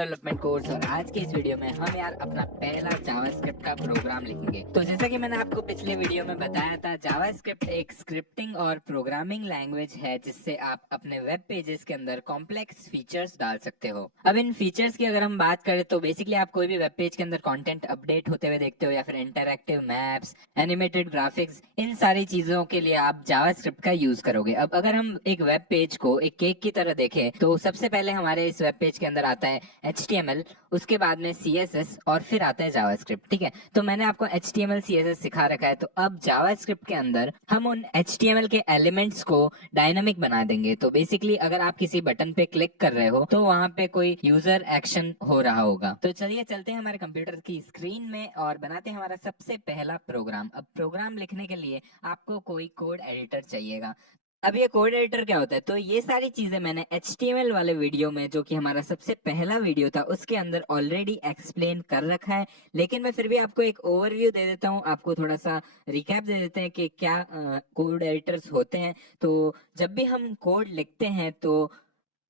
Development course और आज के इस वीडियो में हम यार अपना पहला जावास्क्रिप्ट का प्रोग्राम लिखेंगे। तो जैसा कि मैंने आपको पिछले वीडियो में बताया था, जावास्क्रिप्ट एक स्क्रिप्टिंग और प्रोग्रामिंग लैंग्वेज है जिससे आप अपने वेब पेजेस के अंदर कॉम्प्लेक्स फीचर्स डाल सकते हो। अब इन फीचर्स की अगर हम बात करें तो बेसिकली आप कोई भी वेब पेज के अंदर कंटेंट अपडेट होते हुए देखते हो या फिर इंटरैक्टिव मैप्स, एनिमेटेड ग्राफिक्स, इन सारी चीजों के लिए आप जावास्क्रिप्ट का यूज करोगे। अब अगर हम एक वेब पेज को एक केक की तरह देखें तो सबसे पहले हमारे इस वेब पेज के अंदर आता है HTML, उसके बाद में CSS और फिर आता है जावास्क्रिप्ट। ठीक है, तो मैंने आपको HTML CSS सिखा रखा है। तो अब जावास्क्रिप्ट के अंदर हम उन HTML के एलिमेंट्स को डायनामिक बना देंगे। तो बेसिकली अगर आप किसी बटन पे क्लिक कर रहे हो तो वहां पे कोई यूजर एक्शन हो रहा होगा। तो चलिए चलते हैं हमारे कंप्यूटर की स्क्रीन में और बनाते हैं हमारा सबसे पहला प्रोग्राम। अब प्रोग्राम लिखने के लिए आपको कोई कोड एडिटर चाहिएगा। अब ये कोड एडिटर क्या होता है, तो ये सारी चीजें मैंने HTML वाले वीडियो में, जो कि हमारा सबसे पहला वीडियो था, उसके अंदर ऑलरेडी एक्सप्लेन कर रखा है। लेकिन मैं फिर भी आपको एक ओवरव्यू दे देता हूँ, आपको थोड़ा सा रिकैप दे देते हैं कि क्या कोड एडिटर्स होते हैं। तो जब भी हम कोड लिखते हैं तो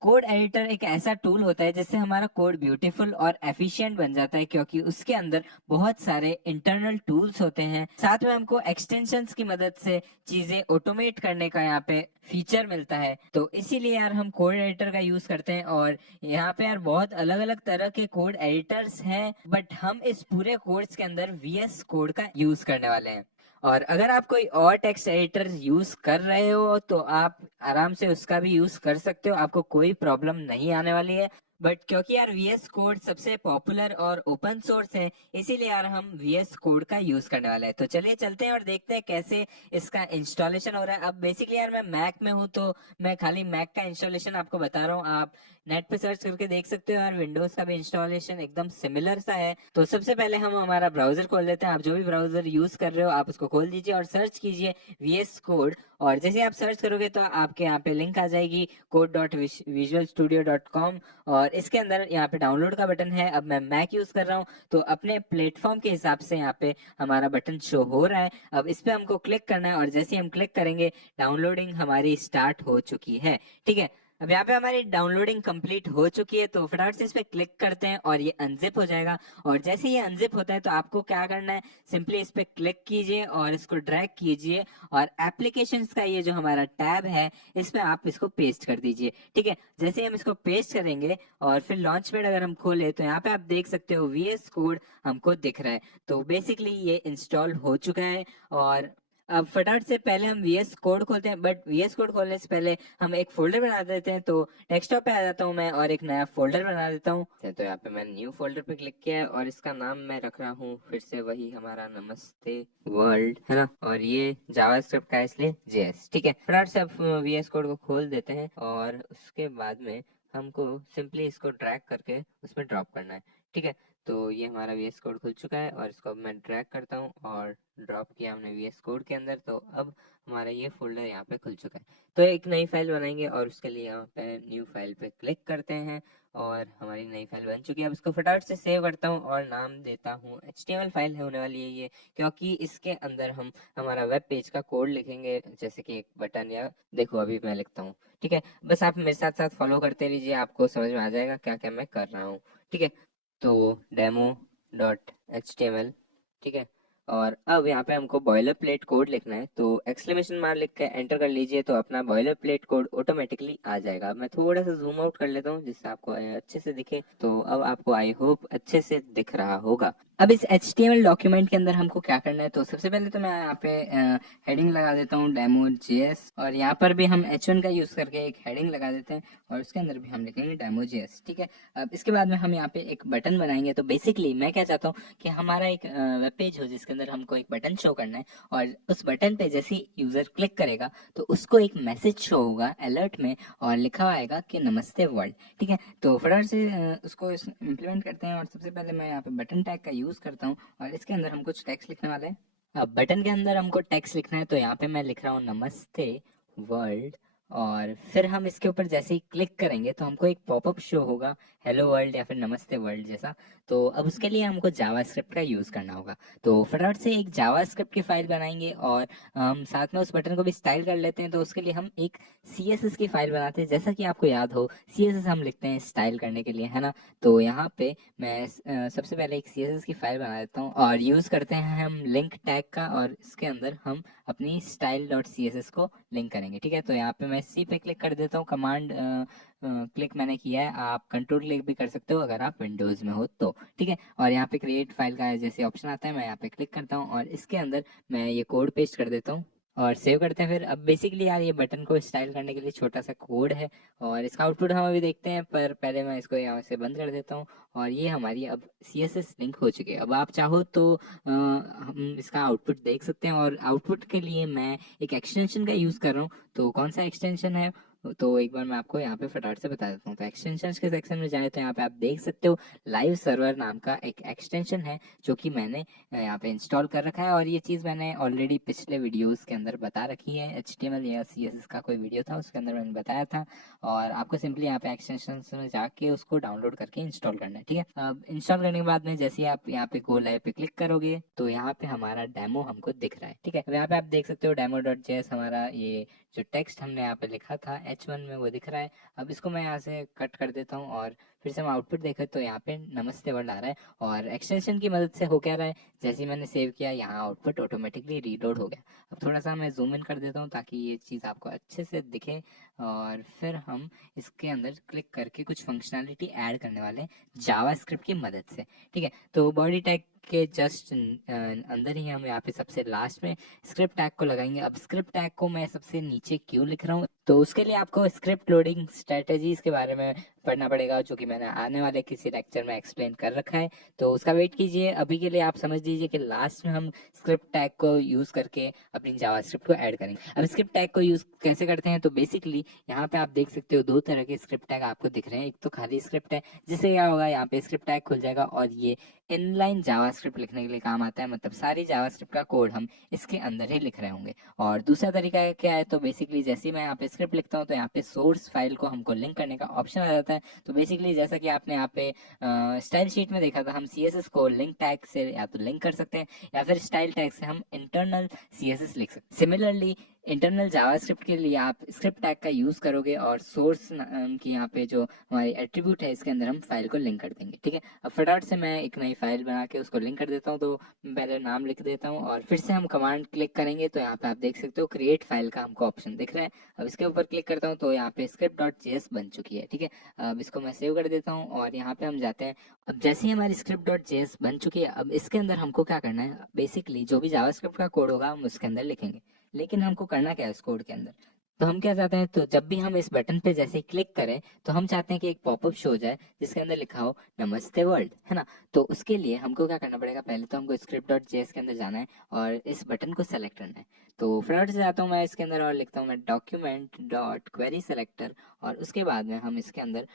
कोड एडिटर एक ऐसा टूल होता है जिससे हमारा कोड ब्यूटीफुल और एफिशिएंट बन जाता है, क्योंकि उसके अंदर बहुत सारे इंटरनल टूल्स होते हैं। साथ में हमको एक्सटेंशंस की मदद से चीजें ऑटोमेट करने का यहाँ पे फीचर मिलता है। तो इसीलिए यार हम कोड एडिटर का यूज करते हैं। और यहाँ पे यार बहुत अलग अलग तरह के कोड एडिटर्स हैं, बट हम इस पूरे कोर्स के अंदर VS कोड का यूज करने वाले हैं। और अगर आप कोई और टेक्स्ट एडिटर यूज कर रहे हो तो आप आराम से उसका भी यूज कर सकते हो, आपको कोई प्रॉब्लम नहीं आने वाली है। बट क्योंकि यार VS कोड सबसे पॉपुलर और ओपन सोर्स है, इसीलिए यार हम VS कोड का यूज करने वाले हैं। तो चलिए चलते हैं और देखते हैं कैसे इसका इंस्टॉलेशन हो रहा है। अब बेसिकली यार मैं मैक में हूँ तो मैं खाली मैक का इंस्टॉलेशन आपको बता रहा हूँ। आप नेट पे सर्च करके देख सकते हो यार, विंडोज का भी इंस्टॉलेशन एकदम सिमिलर सा है। तो सबसे पहले हम हमारा ब्राउजर खोल लेते हैं। आप जो भी ब्राउजर यूज कर रहे हो आप उसको खोल दीजिए और सर्च कीजिए VS कोड। और जैसे आप सर्च करोगे तो आपके यहाँ पे लिंक आ जाएगी code.visualstudio.com और इसके अंदर यहाँ पे डाउनलोड का बटन है। अब मैं मैक यूज कर रहा हूँ तो अपने प्लेटफॉर्म के हिसाब से यहाँ पे हमारा बटन शो हो रहा है। अब इस पे हमको क्लिक करना है और जैसे ही हम क्लिक करेंगे डाउनलोडिंग हमारी स्टार्ट हो चुकी है। ठीक है, अब यहाँ पे हमारी डाउनलोडिंग कंप्लीट हो चुकी है। तो फटाफट से इस पे क्लिक करते हैं और ये अनजिप हो जाएगा। और जैसे ये अनजिप होता है तो आपको क्या करना है, सिंपली इस पे क्लिक कीजिए और इसको ड्रैग कीजिए और एप्लीकेशंस का ये जो हमारा टैब है इसमें आप इसको पेस्ट कर दीजिए। ठीक है, जैसे हम इसको पेस्ट करेंगे और फिर लॉन्च पैड अगर हम खोले तो यहाँ पे आप देख सकते हो VS कोड हमको दिख रहा है। तो बेसिकली ये इंस्टॉल हो चुका है। और अब फटाफट से पहले हम VS कोड खोलते हैं, बट VS कोड खोलने से पहले हम एक फोल्डर बना देते हैं। तो डेस्कटॉप पे आ जाता हूँ मैं और एक नया फोल्डर बना देता हूँ। तो यहाँ पे मैंने न्यू फोल्डर पे क्लिक किया है और इसका नाम मैं रख रहा हूँ फिर से वही हमारा नमस्ते वर्ल्ड, है ना। और ये जावास्क्रिप्ट का है इसलिए JS। ठीक है, फटाफट से अब VS कोड को खोल देते हैं और उसके बाद में हमको सिंपली इसको ड्रैग करके उसमें ड्रॉप करना है। ठीक है, तो ये हमारा VS कोड खुल चुका है और इसको अब मैं ड्रैग करता हूँ और ड्रॉप किया हमने VS कोड के अंदर। तो अब हमारा ये फोल्डर यहाँ पे खुल चुका है। तो एक नई फाइल बनाएंगे और उसके लिए यहाँ पे न्यू फाइल पे क्लिक करते हैं और हमारी नई फाइल बन चुकी है। अब इसको फटाफट से सेव करता हूँ और नाम देता हूँ HTML फाइल होने वाली है ये, क्योंकि इसके अंदर हम हमारा वेब पेज का कोड लिखेंगे, जैसे कि एक बटन, या देखो अभी मैं लिखता हूँ। ठीक है, बस आप मेरे साथ साथ फॉलो करते रहिए, आपको समझ में आ जाएगा क्या क्या मैं कर रहा हूँ। ठीक है, तो demo.html। ठीक है, और अब यहाँ पे हमको बॉयलर प्लेट कोड लिखना है। तो एक्सक्लेमेशन मार्क लिख के एंटर कर लीजिए तो अपना बॉयलर प्लेट कोड ऑटोमेटिकली आ जाएगा। मैं थोड़ा सा जूम आउट कर लेता हूँ जिससे आपको अच्छे से दिखे। तो अब आपको आई होप अच्छे से दिख रहा होगा। अब इस HTML डॉक्यूमेंट के अंदर हमको क्या करना है, तो सबसे पहले तो मैं यहाँ पे हेडिंग लगा देता हूँ demo.js और यहाँ पर भी हम H1 का यूज करके एक हेडिंग लगा देते हैं और उसके अंदर भी हम लिखेंगे demo.js। ठीक है, अब इसके बाद में हम यहाँ पे एक बटन बनाएंगे। तो बेसिकली मैं क्या चाहता हूँ कि हमारा एक वेब पेज हो जिसके अंदर हमको एक बटन शो करना है और उस बटन पे जैसे ही यूजर क्लिक करेगा तो उसको एक मैसेज शो होगा अलर्ट में और लिखा हुआ आएगा कि नमस्ते वर्ल्ड। ठीक है, तो फटाफट से उसको इम्प्लीमेंट करते हैं और सबसे पहले मैं यहाँ पे बटन टैग का यूज करता हूँ और इसके अंदर हम कुछ टेक्स्ट लिखने वाले हैं। अब बटन के अंदर हमको टेक्स्ट लिखना है तो यहाँ पे मैं लिख रहा हूँ नमस्ते वर्ल्ड और फिर हम इसके ऊपर जैसे ही क्लिक करेंगे तो हमको एक पॉपअप शो होगा हेलो वर्ल्ड या फिर नमस्ते वर्ल्ड जैसा। तो अब उसके लिए हमको जावास्क्रिप्ट का यूज़ करना होगा। तो फटाफट से एक जावास्क्रिप्ट की फाइल बनाएंगे और हम साथ में उस बटन को भी स्टाइल कर लेते हैं। तो उसके लिए हम एक CSS की फाइल बनाते हैं। जैसा कि आपको याद हो, CSS हम लिखते हैं स्टाइल करने के लिए, है ना। तो यहाँ पे मैं सबसे पहले एक CSS की फाइल बना देता हूँ और यूज़ करते हैं हम लिंक टैग का, और इसके अंदर हम अपनी style.css को लिंक करेंगे। ठीक है, तो यहाँ पे मैं सी पे क्लिक कर देता हूँ। कमांड क्लिक मैंने किया है, आप कंट्रोल क्लिक भी कर सकते हो अगर आप विंडोज़ में हो तो। ठीक है, और यहाँ पे क्रिएट फाइल का जैसे ऑप्शन आता है, मैं यहाँ पे क्लिक करता हूँ और इसके अंदर मैं ये कोड पेस्ट कर देता हूँ और सेव करते हैं। फिर अब बेसिकली यार ये बटन को स्टाइल करने के लिए छोटा सा कोड है और इसका आउटपुट हम अभी देखते हैं, पर पहले मैं इसको यहाँ से बंद कर देता हूँ। और ये हमारी अब CSS लिंक हो चुकी है। अब आप चाहो तो हम इसका आउटपुट देख सकते हैं, और आउटपुट के लिए मैं एक एक्सटेंशन का यूज़ कर रहा हूँ। तो कौन सा एक्सटेंशन है, तो एक बार मैं आपको यहाँ पे फटाफट से बता देता हूँ। तो एक्सटेंशन के सेक्शन में जाए तो यहाँ पे आप देख सकते हो लाइव सर्वर नाम का एक एक्सटेंशन है जो कि मैंने यहाँ पे इंस्टॉल कर रखा है। और ये चीज़ मैंने ऑलरेडी पिछले वीडियोस के अंदर बता रखी है। HTML या CSS का कोई वीडियो था उसके अंदर मैंने बताया था, और आपको सिंपली यहाँ पे एक्सटेंशन में जाके उसको डाउनलोड करके इंस्टॉल करना है। ठीक है, अब इंस्टॉल करने के बाद में जैसे ही आप यहाँ पे गो लाइव पे क्लिक करोगे तो यहाँ पे हमारा डेमो हमको दिख रहा है। ठीक है, अब यहाँ पे आप देख सकते हो demo.js हमारा ये जो टेक्स्ट हमने यहाँ पे लिखा था H1 में वो दिख रहा है। अब इसको मैं यहाँ से कट कर देता हूँ और फिर से हम आउटपुट देखें तो यहाँ पे नमस्ते वर्ल्ड आ रहा है। और एक्सटेंशन की मदद से हो क्या रहा है, जैसे ही मैंने सेव किया यहाँ आउटपुट ऑटोमेटिकली रीलोड हो गया। अब थोड़ा सा मैं जूम इन कर देता हूँ ताकि ये चीज़ आपको अच्छे से दिखे। और फिर हम इसके अंदर क्लिक करके कुछ फंक्शनैलिटी ऐड करने वाले हैं जावास्क्रिप्ट की मदद से। ठीक है, तो बॉडी टैग के जस्ट अंदर ही हम यहाँ पे सबसे लास्ट में स्क्रिप्ट टैग को लगाएंगे। अब स्क्रिप्ट टैग को मैं सबसे नीचे क्यों लिख रहा हूँ, तो उसके लिए आपको स्क्रिप्ट लोडिंग स्ट्रेटजीज के बारे में पढ़ना पड़ेगा, जो कि मैंने आने वाले किसी लेक्चर में एक्सप्लेन कर रखा है। तो उसका वेट कीजिए, अभी के लिए आप समझ लीजिए कि लास्ट में हम स्क्रिप्ट टैग को यूज़ करके अपनी जावास्क्रिप्ट को ऐड करेंगे। अब स्क्रिप्ट टैग को यूज़ कैसे करते हैं, तो बेसिकली यहाँ पे आप देख सकते हो दो तरह के स्क्रिप्ट टैग आपको दिख रहे हैं। एक तो खाली स्क्रिप्ट है, जिससे क्या होगा यहाँ पे स्क्रिप्ट टैग खुल जाएगा और ये इनलाइन जावास्क्रिप्ट लिखने के लिए काम आता है। मतलब सारी जावास्क्रिप्ट का कोड हम इसके अंदर ही लिख रहे होंगे। और दूसरा तरीका क्या है, तो बेसिकली जैसे ही मैं यहाँ पे स्क्रिप्ट लिखता हूँ तो यहाँ पे सोर्स फाइल को हमको लिंक करने का ऑप्शन आ जाता है। तो बेसिकली जैसा कि आपने यहाँ पे स्टाइल शीट में देखा था, हम CSS को लिंक टैग से या तो लिंक कर सकते हैं या फिर स्टाइल टैग से हम इंटरनल CSS लिख सकते हैं। सिमिलरली इंटरनल जावास्क्रिप्ट के लिए आप स्क्रिप्ट टैग का यूज करोगे और सोर्स की यहाँ पे जो हमारी एट्रीब्यूट है इसके अंदर हम फाइल को लिंक कर देंगे। ठीक है, अब फटाफट से मैं एक नई फाइल बना के उसको लिंक कर देता हूँ। तो पहले नाम लिख देता हूँ और फिर से हम कमांड क्लिक करेंगे तो यहाँ पे आप देख सकते हो क्रिएट फाइल का हमको ऑप्शन दिख रहा है। अब इसके ऊपर क्लिक करता हूँ तो यहाँ पे script.js बन चुकी है। ठीक है, अब इसको मैं सेव कर देता हूँ और यहाँ पे हम जाते हैं। अब जैसे ही हमारी script.js बन चुकी है, अब इसके अंदर हमको क्या करना है, बेसिकली जो भी जावास्क्रिप्ट का कोड होगा हम उसके अंदर लिखेंगे। लेकिन हमको करना क्या है इस कोड के अंदर, तो हम क्या चाहते हैं, तो जब भी हम इस बटन पे जैसे ही क्लिक करें तो हम चाहते हैं कि एक पॉपअप शो हो जाए जिसके अंदर लिखा हो नमस्ते वर्ल्ड, है ना। तो उसके लिए हमको क्या करना पड़ेगा, पहले तो हमको script.js के अंदर जाना है और इस बटन को सेलेक्ट करना है। तो फटाफट से जाता हूँ मैं इसके अंदर और लिखता हूँ मैं document.query selector, और उसके बाद में हम इसके अंदर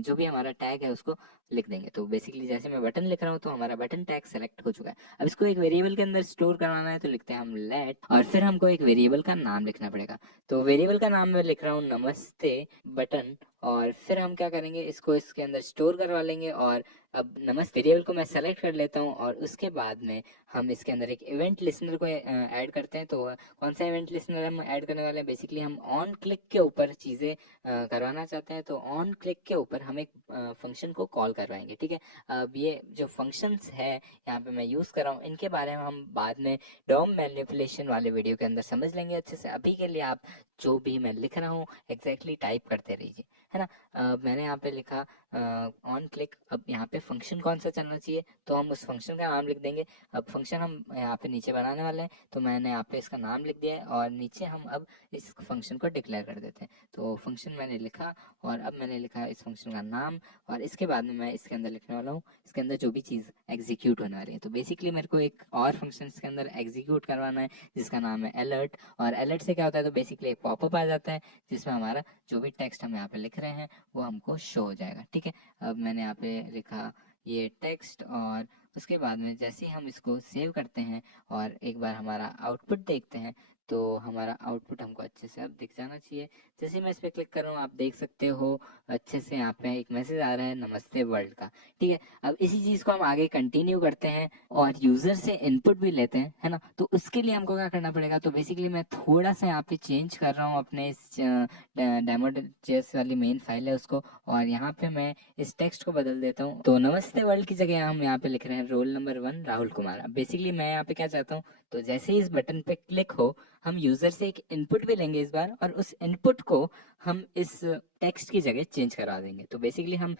जो भी हमारा टैग है उसको लिख देंगे। तो बेसिकली जैसे मैं बटन लिख रहा हूँ तो हमारा बटन टैग सेलेक्ट हो चुका है। अब इसको एक वेरिएबल के अंदर स्टोर करवाना है, तो लिखते हैं हम लेट, और फिर हमको एक वेरिएबल का नाम लिखना पड़ेगा। तो वेरिएबल का नाम मैं लिख रहा हूँ नमस्ते बटन, और फिर हम क्या करेंगे, इसको इसके अंदर स्टोर करवा लेंगे। और अब नमस्ते वेरिएबल को मैं सेलेक्ट कर लेता हूँ और उसके बाद में हम इसके अंदर एक इवेंट लिसनर को ऐड करते हैं। तो कौन सा इवेंट लिसनर हम ऐड करने वाले हैं, बेसिकली हम ऑन क्लिक के ऊपर चीज़ें करवाना चाहते हैं। तो ऑन क्लिक के ऊपर हम एक फंक्शन को कॉल करवाएंगे। ठीक है, अब ये जो फंक्शंस है यहाँ पे मैं यूज़ कर रहा हूँ, इनके बारे में हम बाद में डॉम मैनिपुलेशन वाले वीडियो के अंदर समझ लेंगे अच्छे से। अभी के लिए आप जो भी मैं लिख रहा हूँ एग्जैक्टली टाइप करते रहिए, है ना। मैंने यहाँ पे लिखा ऑन क्लिक। अब यहाँ पे फंक्शन कौन सा चलना चाहिए, तो हम उस फंक्शन का नाम लिख देंगे। अब फंक्शन हम यहाँ पे नीचे बनाने वाले हैं, तो मैंने यहाँ पे इसका नाम लिख दिया है और नीचे हम अब इस फंक्शन को डिक्लेयर कर देते हैं। तो फंक्शन मैंने लिखा और अब मैंने लिखा इस फंक्शन का नाम, और इसके बाद में मैं इसके अंदर लिखने वाला हूँ इसके अंदर जो भी चीज़ एग्जीक्यूट होने वाली है। तो बेसिकली मेरे को एक और फंक्शन इसके अंदर एग्जीक्यूट करवाना है जिसका नाम है अलर्ट। और अलर्ट से क्या होता है, तो बेसिकली एक पॉपअप आ जाता है जिसमें हमारा जो भी टेक्स्ट हम यहाँ पे लिख रहे हैं वो हमको शो हो जाएगा। ठीक है, अब मैंने यहाँ पे लिखा ये टेक्स्ट और उसके बाद में जैसे ही हम इसको सेव करते हैं और एक बार हमारा आउटपुट देखते हैं, तो हमारा आउटपुट हमको अच्छे से अब दिख जाना चाहिए। जैसे मैं इस पर क्लिक कर रहा हूँ, आप देख सकते हो अच्छे से यहाँ पे एक मैसेज आ रहा है नमस्ते वर्ल्ड का। ठीक है, अब इसी चीज़ को हम आगे कंटिन्यू करते हैं और यूज़र से इनपुट भी लेते हैं, है ना। तो उसके लिए हमको क्या करना पड़ेगा, तो बेसिकली मैं थोड़ा सा यहाँ पे चेंज कर रहा हूँ अपने इस डेमो.js वाली मेन फाइल है उसको, और यहाँ पे मैं इस टेक्स्ट को बदल देता हूँ। तो नमस्ते वर्ल्ड की जगह हम यहाँ पे लिख रहे हैं रोल नंबर 1 राहुल कुमार। अब बेसिकली मैं यहाँ पे क्या चाहता हूँ, तो जैसे ही इस बटन पे क्लिक हो, हम यूजर से एक इनपुट भी लेंगे इस बार, और उस इनपुट को हम इस टेक्स्ट की जगह चेंज करवा देंगे। तो बेसिकली हम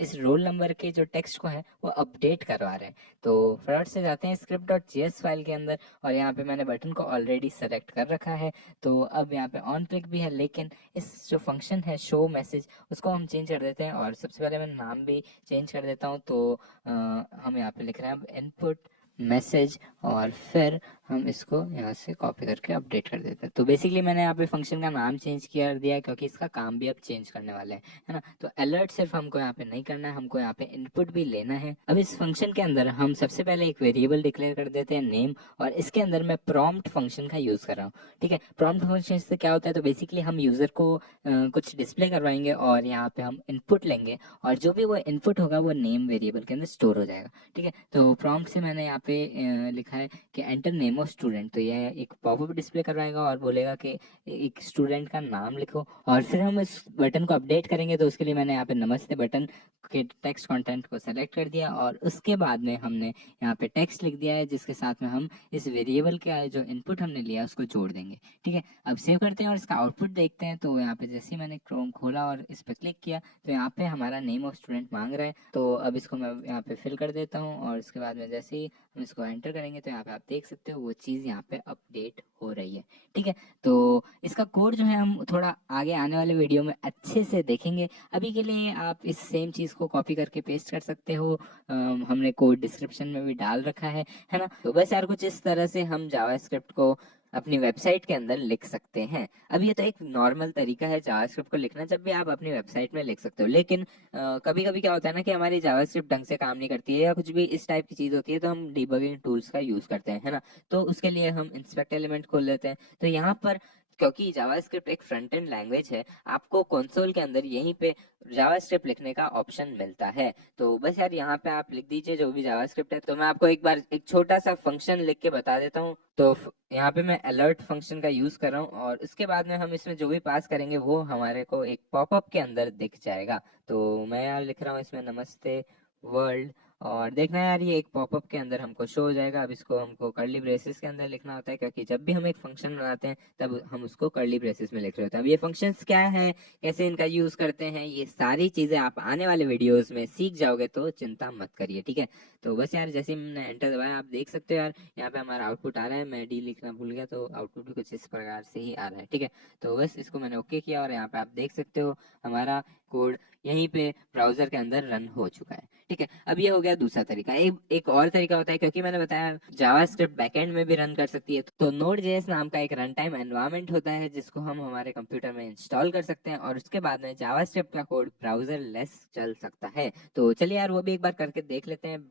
इस रोल नंबर के जो टेक्स्ट को है वो अपडेट करवा रहे हैं। तो फटाफट से जाते हैं script.js फाइल के अंदर, और यहाँ पे मैंने बटन को ऑलरेडी सेलेक्ट कर रखा है। तो अब यहाँ पे ऑन क्लिक भी है, लेकिन इस जो फंक्शन है शो मैसेज उसको हम चेंज कर देते हैं, और सबसे पहले मैं नाम भी चेंज कर देता हूँ। तो हम यहाँ पे लिख रहे हैं इनपुट मैसेज, और फिर हम इसको यहाँ से कॉपी करके अपडेट कर देते हैं। तो बेसिकली मैंने यहाँ पे फंक्शन का नाम चेंज कर दिया है, क्योंकि इसका काम भी अब चेंज करने वाले हैं, है ना। तो अलर्ट सिर्फ हमको यहाँ पे नहीं करना है, हमको यहाँ पे इनपुट भी लेना है। अब इस फंक्शन के अंदर हम सबसे पहले एक वेरिएबल डिक्लेयर कर देते हैं नेम, और इसके अंदर मैं प्रॉम्प्ट फंक्शन का यूज कर रहा हूँ। ठीक है, प्रॉम्प्ट फंक्शन से क्या होता है, तो बेसिकली हम यूजर को कुछ डिस्प्ले करवाएंगे, और यहाँ पे हम इनपुट लेंगे, और जो भी वो इनपुट होगा वो नेम वेरिएबल के अंदर स्टोर हो जाएगा। ठीक है, तो प्रॉम्प्ट से मैंने यहाँ पे लिखा है कि एंटर नेम ऑफ स्टूडेंट। तो यह एक पॉपअप डिस्प्ले करवाएगा और बोलेगा कि एक स्टूडेंट का नाम लिखो, और फिर हम इस बटन को अपडेट करेंगे। तो उसके लिए मैंने यहाँ पे नमस्ते बटन के टेक्स्ट कंटेंट को सेलेक्ट कर दिया, और उसके बाद में हमने यहाँ पे टेक्स्ट लिख दिया है, जिसके साथ में हम इस वेरिएबल का जो इनपुट हमने लिया उसको जोड़ देंगे। ठीक है, अब सेव करते हैं और इसका आउटपुट देखते हैं। तो यहाँ पे जैसे ही मैंने क्रोम खोला और इस पर क्लिक किया, तो यहाँ पे हमारा नेम ऑफ स्टूडेंट मांग रहा है। तो अब इसको मैं यहाँ पे फिल कर देता हूँ, और उसके बाद में जैसे ही हम इसको एंटर करेंगे, तो यहाँ पे आप देख सकते हो वो चीज़ यहाँ पे अपडेट हो रही है। ठीक है, तो इसका कोड जो है हम थोड़ा आगे आने वाले वीडियो में अच्छे से देखेंगे। अभी के लिए आप इस सेम चीज़ को कॉपी करके पेस्ट कर सकते हो, हमने कोड डिस्क्रिप्शन में भी डाल रखा है ना। तो बस यार कुछ इस तरह से हम जावास्क्रिप्ट को अपनी वेबसाइट के अंदर लिख सकते हैं। अब ये तो एक नॉर्मल तरीका है जावास्क्रिप्ट को लिखना, जब भी आप अपनी वेबसाइट में लिख सकते हो। लेकिन कभी कभी क्या होता है ना कि हमारी जावास्क्रिप्ट ढंग से काम नहीं करती है, या कुछ भी इस टाइप की चीज़ होती है, तो हम डिबगिंग टूल्स का यूज़ करते हैं, है ना। तो उसके लिए हम इंस्पेक्ट एलिमेंट खोल लेते हैं। तो यहाँ पर क्योंकि जावास्क्रिप्ट एक फ्रंट एंड लैंग्वेज है, आपको कंसोल के अंदर यहीं पे जावास्क्रिप्ट लिखने का ऑप्शन मिलता है। तो बस यार यहाँ पे आप लिख दीजिए जो भी जावास्क्रिप्ट है। तो मैं आपको एक बार एक छोटा सा फंक्शन लिख के बता देता हूँ। तो यहाँ पे मैं अलर्ट फंक्शन का यूज कर रहा हूँ, और उसके बाद में हम इसमें जो भी पास करेंगे वो हमारे को एक पॉपअप के अंदर दिख जाएगा। तो मैं यार लिख रहा हूँ इसमें नमस्ते वर्ल्ड, और देखना यार ये एक पॉपअप के अंदर हमको शो हो जाएगा। अब इसको हमको कर्ली ब्रेसेस के अंदर लिखना होता है, क्योंकि जब भी हम एक फंक्शन बनाते हैं तब हम उसको कर्ली ब्रेसेस में लिख रहे होते हैं। अब ये फंक्शंस क्या है, कैसे इनका यूज करते हैं, ये सारी चीजें आप आने वाले वीडियोस में सीख जाओगे, तो चिंता मत करिए। ठीक है, तो बस यार जैसे ही मैंने एंटर दबाया, आप देख सकते हो यार यहाँ पे हमारा आउटपुट आ रहा है। मैं डी लिखना भूल गया, तो आउटपुट भी कुछ इस प्रकार से ही आ रहा है। ठीक है, तो बस इसको मैंने ओके किया, और यहाँ पे आप देख सकते हो हमारा कोड यहीं पे ब्राउजर के अंदर रन हो चुका है। ठीक है, अब ये हो गया दूसरा तरीका। एक और तरीका होता है, क्योंकि मैंने बताया जावास्क्रिप्ट बैकएंड में भी रन कर सकती है। तो Node.js नाम का एक रन टाइम एनवायरनमेंट होता है, जिसको हम हमारे कंप्यूटर में इंस्टॉल कर सकते हैं, और उसके बाद में जावास्क्रिप्ट का कोड ब्राउजर लेस चल सकता है। तो चलिए यार वो भी एक बार करके देख लेते हैं।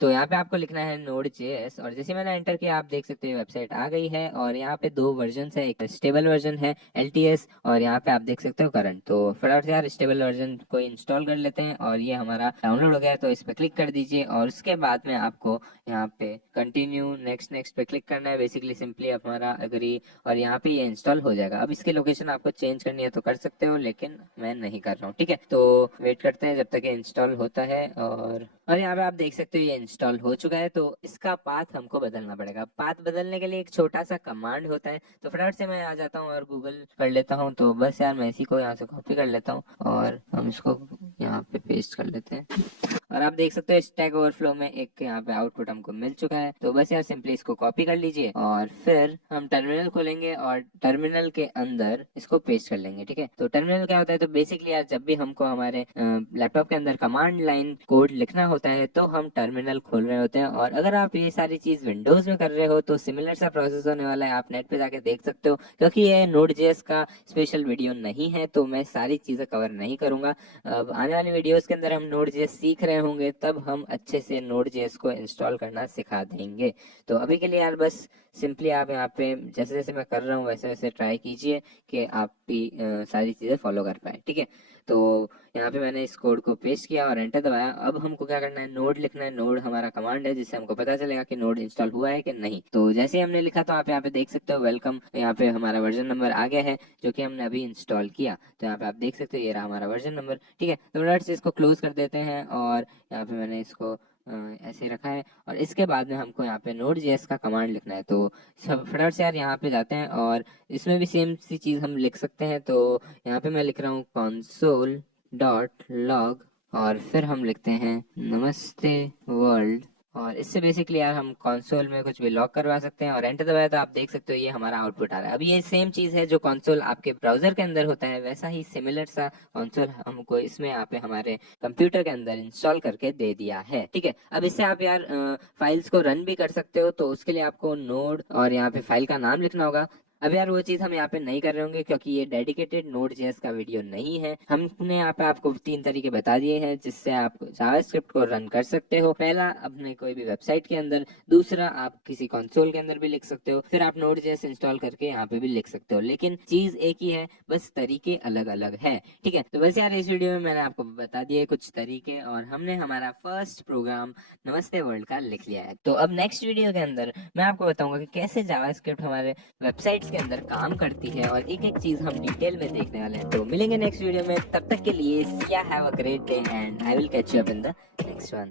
तो यहाँ पे आपको लिखना है Node.js, और जैसे मैंने एंटर किया आप देख सकते हैं वेबसाइट आ गई है, और यहाँ पे दो वर्जन है, एक स्टेबल वर्जन है LTS, और यहाँ पे आप देख सकते हो करंट। तो फटाफट से यार स्टेबल वर्जन को इंस्टॉल कर लेते हैं, और ये हमारा डाउनलोड हो गया है। तो इस पे क्लिक कर दीजिए, और उसके बाद में आपको यहाँ पे कंटिन्यू नेक्स्ट नेक्स्ट पे क्लिक करना है। बेसिकली सिंपली हमारा अग्री, और यहाँ पे ये इंस्टॉल हो जाएगा। अब इसकी लोकेशन आपको चेंज करनी है तो कर सकते हो, लेकिन मैं नहीं कर रहा हूँ। ठीक है, तो वेट करते हैं जब तक ये इंस्टॉल होता है, और यहाँ पे आप देख सकते हो ये इंस्टॉल हो चुका है। तो इसका पाथ हमको बदलना पड़ेगा। पाथ बदलने के लिए एक छोटा सा कमांड होता है। तो फटाफट से मैं आ जाता हूँ और गूगल कर लेता हूँ। तो बस यार मैं इसी को यहाँ से कॉपी कर लेता हूँ, और हम इसको यहाँ पे पेस्ट कर लेते हैं, और आप देख सकते हो स्टैक ओवरफ्लो में एक यहाँ पे आउटपुट हमको मिल चुका है। तो बस यार सिंपली इसको कॉपी कर लीजिए, और फिर हम टर्मिनल खोलेंगे, और टर्मिनल के अंदर इसको पेस्ट कर लेंगे। ठीक है, तो टर्मिनल क्या होता है, तो बेसिकली यार जब भी हमको हमारे लैपटॉप के अंदर कमांड लाइन कोड लिखना होता है, तो हम टर्मिनल खोल रहे होते हैं। और अगर आप ये सारी चीज विंडोज में कर रहे हो, तो सिमिलर सा प्रोसेस होने वाला है। आप नेट पे जाके देख सकते हो, क्योंकि ये Node.js का स्पेशल वीडियो नहीं है, तो मैं सारी चीजें कवर नहीं करूंगा। अब आने वाली वीडियोस के अंदर हम Node.js सीख रहे होंगे तब हम अच्छे से Node.js को इंस्टॉल करना सिखा देंगे। तो अभी के लिए यार बस सिंपली आप यहाँ पे जैसे जैसे मैं कर रहा हूँ वैसे वैसे ट्राई कीजिए कि आप भी सारी चीज़ें फॉलो कर पाए, ठीक है। तो यहाँ पे मैंने इस कोड को पेस्ट किया और एंटर दबाया। अब हमको क्या करना है, नोड लिखना है। नोड हमारा कमांड है जिससे हमको पता चलेगा कि नोड इंस्टॉल हुआ है कि नहीं। तो जैसे ही हमने लिखा तो आप यहाँ पे देख सकते हो वेलकम, यहाँ पे हमारा वर्जन नंबर आ गया है जो कि हमने अभी इंस्टॉल किया। तो यहाँ पे आप देख सकते हो ये रहा हमारा वर्जन नंबर, ठीक है। तो फटाफट से इसको क्लोज कर देते हैं और यहाँ पे मैंने इसको ऐसे रखा है और इसके बाद में हमको यहाँ पे Node.js का कमांड लिखना है। तो सब फटाफट से यार यहाँ पे जाते हैं और इसमें भी सेम सी चीज़ हम लिख सकते हैं। तो यहाँ पे मैं लिख रहा हूँ console.log और फिर हम लिखते हैं नमस्ते वर्ल्ड। और इससे बेसिकली यार हम कंसोल में कुछ भी लॉग करवा सकते हैं और एंटर दबाया तो आप देख सकते हो ये हमारा आउटपुट आ रहा है। अब ये सेम चीज है जो कंसोल आपके ब्राउजर के अंदर होता है, वैसा ही सिमिलर सा कंसोल हमको इसमें यहाँ पे हमारे कंप्यूटर के अंदर इंस्टॉल करके दे दिया है, ठीक है। अब इससे आप यार फाइल्स को रन भी कर सकते हो। तो उसके लिए आपको नोड और यहाँ पे फाइल का नाम लिखना होगा। अब यार वो चीज हम यहाँ पे नहीं कर रहे होंगे क्योंकि ये डेडिकेटेड Node.js का वीडियो नहीं है। हमने यहाँ पे आपको 3 तरीके बता दिए हैं जिससे आप जावास्क्रिप्ट को रन कर सकते हो। पहला अपने कोई भी वेबसाइट के अंदर, दूसरा आप किसी कंसोल के अंदर भी लिख सकते हो, फिर आप Node.js इंस्टॉल करके यहाँ पे भी लिख सकते हो। लेकिन चीज एक ही है, बस तरीके अलग अलग है, ठीक है। तो बस यार इस वीडियो में मैंने आपको बता दिए कुछ तरीके और हमने हमारा फर्स्ट प्रोग्राम नमस्ते वर्ल्ड का लिख लिया है। तो अब नेक्स्ट वीडियो के अंदर मैं आपको बताऊंगा कि कैसे जावास्क्रिप्ट हमारे वेबसाइट्स के अंदर काम करती है और एक एक चीज हम डिटेल में देखने वाले हैं। तो मिलेंगे नेक्स्ट वीडियो में, तब तक के लिए have a great day and I will catch you up in the next one.